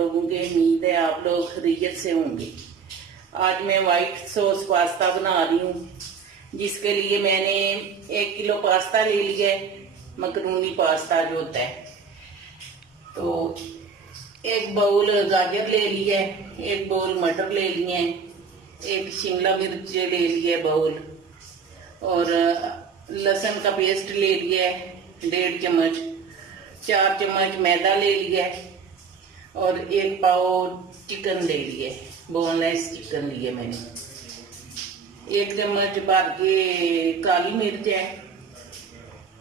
लोगों के। उम्मीद है आप लोग खैरियत से होंगे। आज मैं वाइट सॉस पास्ता बना रही हूँ, जिसके लिए मैंने 1 किलो पास्ता ले लिया है, मकरूनी पास्ता जो होता है। तो 1 बाउल गाजर ले लिया है, 1 बाउल मटर ले लिए हैं, 1 शिमला मिर्च ले लिया है बाउल, और लहसुन का पेस्ट ले लिया है 1.5 चम्मच, 4 चम्मच मैदा ले लिया है, और 1 पाव चिकन ले लिया है, बोनलेस चिकन लिया मैंने। 1 चम्मच भर के काली मिर्च है,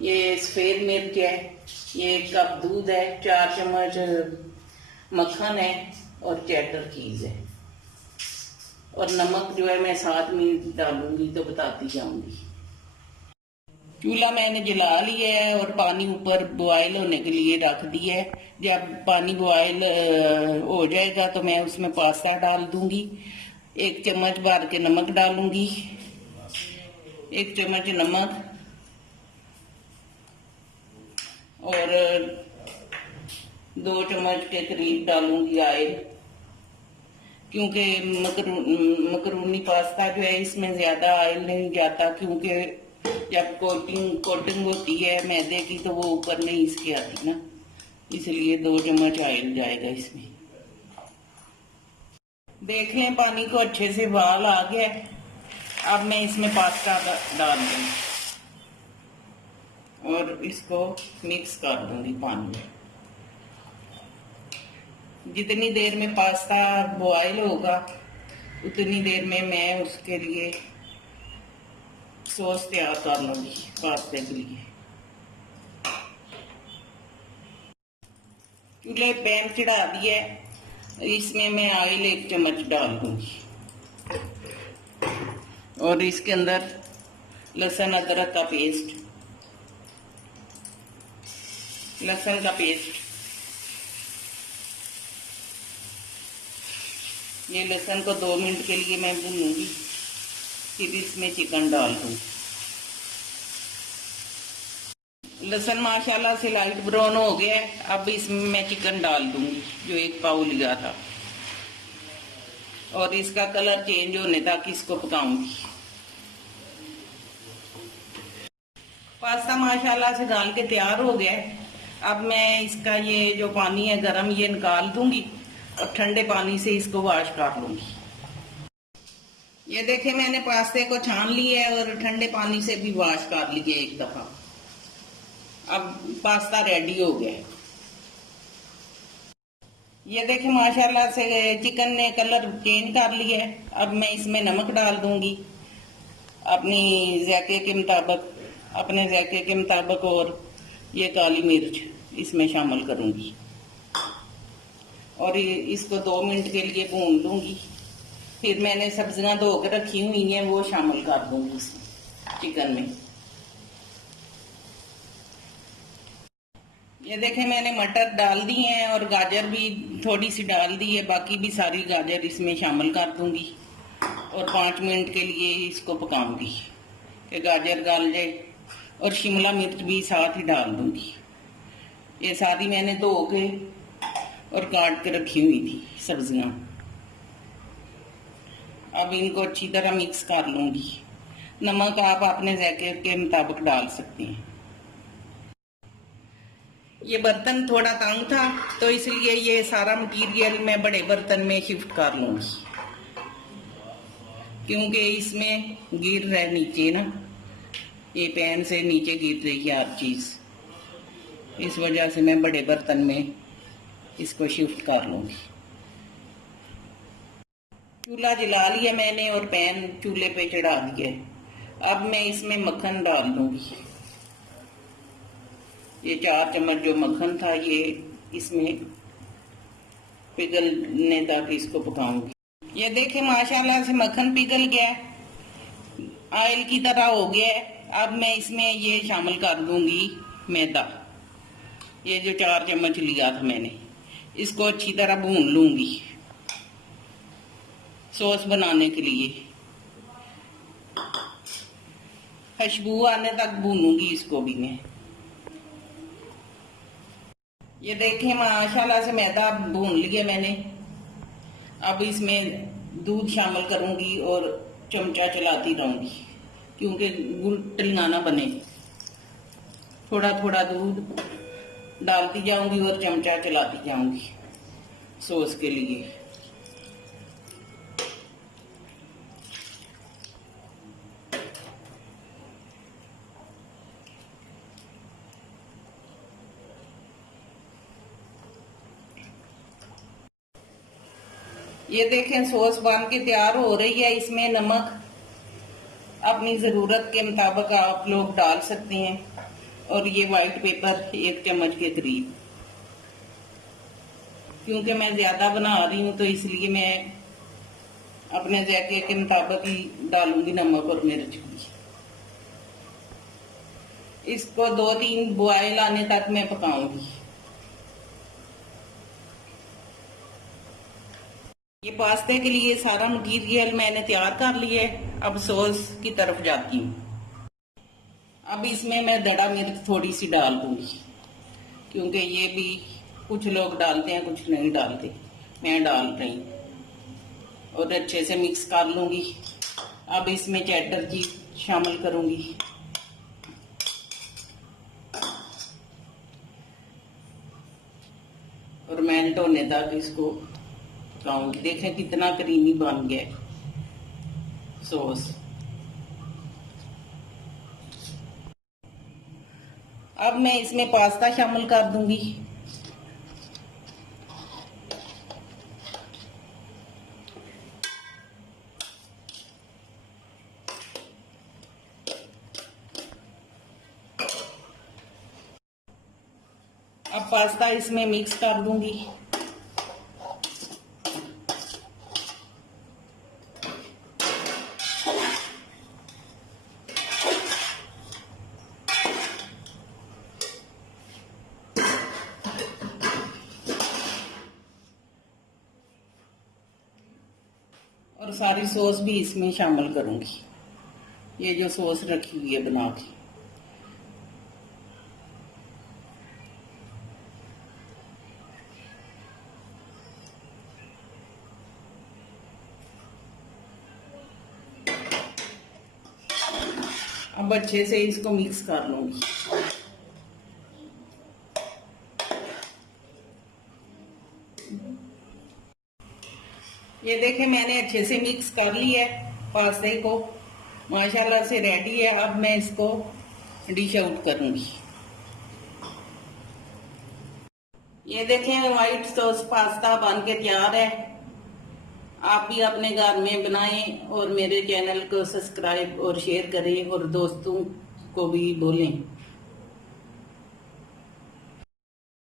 ये सफेद मिर्च है, ये 1 कप दूध है, 4 चम्मच मक्खन है, और चेडर चीज है। और नमक जो है मैं साथ में डालूंगी तो बताती जाऊंगी। चूल्हा मैंने जला लिया है और पानी ऊपर बॉयल होने के लिए रख दिया है। जब पानी बॉयल हो जाएगा तो मैं उसमें पास्ता डाल दूंगी। 1 चम्मच भर के नमक डालूंगी, 1 चम्मच नमक, और 2 चम्मच के करीब डालूंगी ऑयल, क्योंकि मकरूनी पास्ता जो है इसमें ज्यादा ऑयल नहीं जाता, क्योंकि जब कोटिंग होती है मैदे की तो वो ऊपर नहीं इसके आती ना, इसलिए 2 चम्मच ऑयल जाएगा इसमें। देख लें पानी को अच्छे से उबाल आ गया। अब मैं इसमें पास्ता डाल दूंगी और इसको मिक्स कर दूंगी पानी में। जितनी देर में पास्ता बॉयल होगा उतनी देर में मैं उसके लिए सॉस तैयार कर लूंगी पास्ते के लिए। चूल्हे पैन चढ़ा दिया है, इसमें मैं ऑयल 1 चम्मच डाल दूंगी, और इसके अंदर लहसुन अदरक का पेस्ट, लहसुन का पेस्ट, ये लहसुन को 2 मिनट के लिए मैं भूनूंगी, फिर इसमें चिकन डाल दूंगी। लहसुन माशाल्लाह से लाइट ब्राउन हो गया है। अब इसमें मैं चिकन डाल दूंगी जो 1 पाव लिया था, और इसका कलर चेंज होने तक इसको पकाऊंगी। पास्ता माशाल्लाह से डाल के तैयार हो गया है। अब मैं इसका ये जो पानी है गरम ये निकाल दूंगी और ठंडे पानी से इसको वॉश कर लूंगी। ये देखे मैंने पास्ते को छान लिया है और ठंडे पानी से भी वॉश कर लिया 1 दफा। अब पास्ता रेडी हो गया। ये देखे माशाल्लाह से चिकन ने कलर चेंज कर लिया है। अब मैं इसमें नमक डाल दूंगी अपनी जायके के मुताबिक, अपने जायके के मुताबिक, और ये काली मिर्च इसमें शामिल करूंगी, और इसको 2 मिनट के लिए भून लूंगी। फिर मैंने सब्जियां धो के रखी हुई हैं वो शामिल कर दूंगी इसमें चिकन में। ये देखें मैंने मटर डाल दी हैं और गाजर भी थोड़ी सी डाल दी है, बाकी भी सारी गाजर इसमें शामिल कर दूंगी और 5 मिनट के लिए इसको पकाऊंगी कि गाजर गल जाए, और शिमला मिर्च भी साथ ही डाल दूंगी। ये सारी मैंने धो के और काट के रखी हुई थी सब्जियां। अब इनको अच्छी तरह मिक्स कर लूंगी। नमक आप अपने जायके के मुताबिक डाल सकते हैं। ये बर्तन थोड़ा तंग था तो इसलिए ये सारा मटेरियल मैं बड़े बर्तन में शिफ्ट कर लूंगी, क्योंकि इसमें गिर रहा है नीचे ना, ये पैन से नीचे गिर रही है हर चीज, इस वजह से मैं बड़े बर्तन में इसको शिफ्ट कर लूंगी। चूल्हा जला लिया मैंने और पैन चूल्हे पे चढ़ा दिया। अब मैं इसमें मक्खन डाल दूंगी। ये 4 चम्मच जो मक्खन था ये इसमें पिघलने तक इसको पकाऊंगी। ये देखें माशाल्लाह से मक्खन पिघल गया, ऑयल की तरह हो गया है। अब मैं इसमें ये शामिल कर दूंगी मैदा, ये जो 4 चम्मच लिया था मैंने, इसको अच्छी तरह भून लूंगी सॉस बनाने के लिए। खुशबू आने तक भूनूंगी इसको भी मैं। ये देखिए माशाल्लाह से मैदा भून लिया मैंने। अब इसमें दूध शामिल करूंगी और चमचा चलाती रहूंगी क्योंकि गुठलियां ना बने। थोड़ा थोड़ा दूध डालती जाऊंगी और चमचा चलाती जाऊंगी सॉस के लिए। ये देखें सॉस बन के तैयार हो रही है। इसमें नमक अपनी ज़रूरत के मुताबिक आप लोग डाल सकते हैं। और ये वाइट पेपर 1 चम्मच के करीब, क्योंकि मैं ज़्यादा बना रही हूँ तो इसलिए मैं अपने जायके के मुताबिक ही डालूंगी नमक और मिर्च भी। इसको 2-3 बॉयल आने तक मैं पकाऊंगी। ये पास्ते के लिए सारा मटीरियल मैंने तैयार कर लिया है। अब सॉस की तरफ जाती हूँ। अब इसमें मैं दड़ा मिर्च थोड़ी सी डाल दूंगी, क्योंकि ये भी कुछ लोग डालते हैं कुछ नहीं डालते, मैं डाल रही हूँ। और अच्छे से मिक्स कर लूंगी। अब इसमें चेडर चीज शामिल करूंगी। और मेल्ट होने तक इसको पकाऊंगी। देखें कितना क्रीमी बन गया है सॉस। अब मैं इसमें पास्ता शामिल कर दूंगी। अब पास्ता इसमें मिक्स कर दूंगी। और सारी सॉस भी इसमें शामिल करूंगी, ये जो सॉस रखी हुई है बना के। अब अच्छे से इसको मिक्स कर लूंगी। ये देखें मैंने अच्छे से मिक्स कर लिया है पास्ते को, माशाल्लाह से रेडी है। अब मैं इसको डिश आउट करूंगी। ये देखें व्हाइट सॉस पास्ता बन के तैयार है। आप भी अपने घर में बनाएं और मेरे चैनल को सब्सक्राइब और शेयर करें और दोस्तों को भी बोलें।